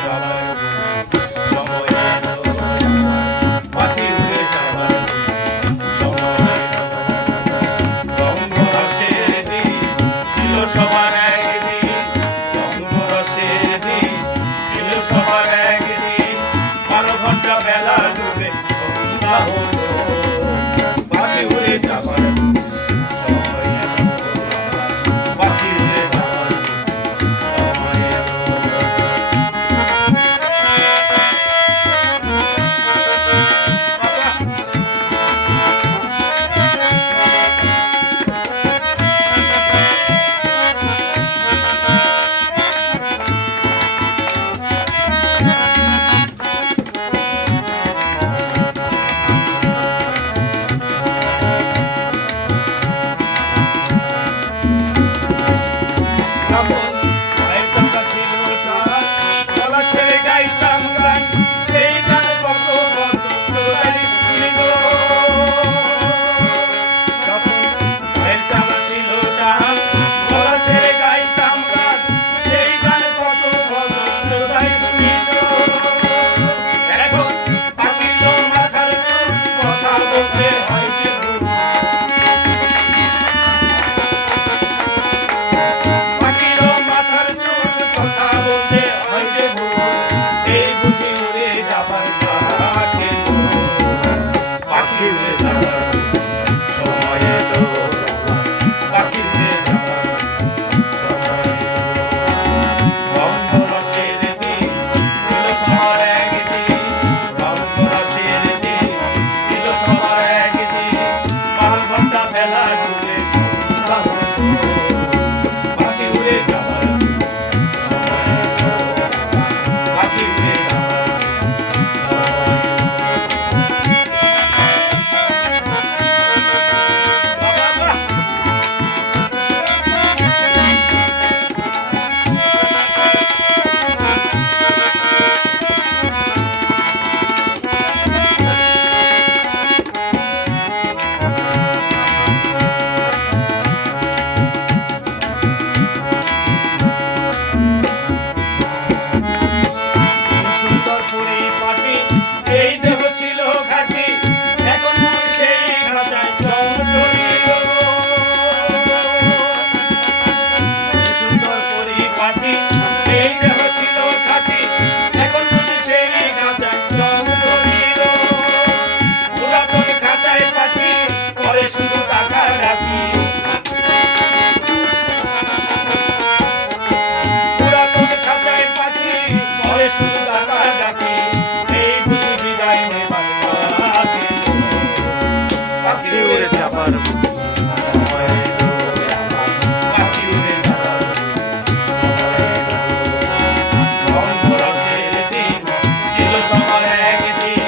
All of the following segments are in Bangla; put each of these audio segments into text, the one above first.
যাবার সময় এলো, পাখি উড়ে যাবার সময় এলো। রঙ্গরসের দিন ছিল সবার একদিন, রঙ্গরসের দিন ছিল সবার একদিন। 12 ঘন্টা বেলা ডুবে সন্ধ্যা হলো, পাখি উড়ে যাবার সময় এলো, পাখি উড়ে যাবার সময় এলো। তখন মায়ের চাকা ছিল তার, গলা ছেড়ে গাইতাম গান, সেই গানে কত কত শ্রোতাই ছিল। তখন মায়ের চাকা ছিল তার, গলা ছেড়ে গাইতাম গান, সেই গানে কত কত শ্রোতাই ছিল। এখন পাকিল মাথার চুল, কথা বলতে হয় যে ভুল। পাখির মাথার চুল, কথা বলতে হয় যে ভুল। এই বুঝি উড়ে যাবার সাথ এলো, পাখি উড়ে যাবার সময় এলো, পাখি উড়ে যাবার সময় এলো। রঙ্গরসের দিন ছিল সবার একদিন, রঙ্গরসের দিন ছিল সবার একদিন। 12 ঘন্টা বেলা ডুবে সন্ধ্যা হলো, পাখি উড়ে যাবার সময় এলো, পাখি উড়ে যাবার সময় এলো। বাবা, বাহ! সুন্দর পরিপাটি, এই দেহ ছিল ঘাটি, এখন মন সেই খাঁচায় জং ধরিল। সুন্দর পরিপাটি, এই দেহ ছিল ঘাটি, এখন মন সেই খাঁচায় জং ধরিল। পুরাতন খাঁচায় পাখি করে শুধু টাকা রাখি, পুরাতন খাঁচায় পাখি করে শুধু টাকা ডাকি। এই বুঝি বিদায় নেবার রাত এলো, পাখি উড়ে যাবার সময় এলো, পাখি উড়ে যাবার সময় এলো। রঙ্গরসের দিন ছিল সবার একদিন,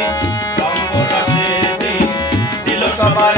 রঙ্গরসের দিন ছিল সবার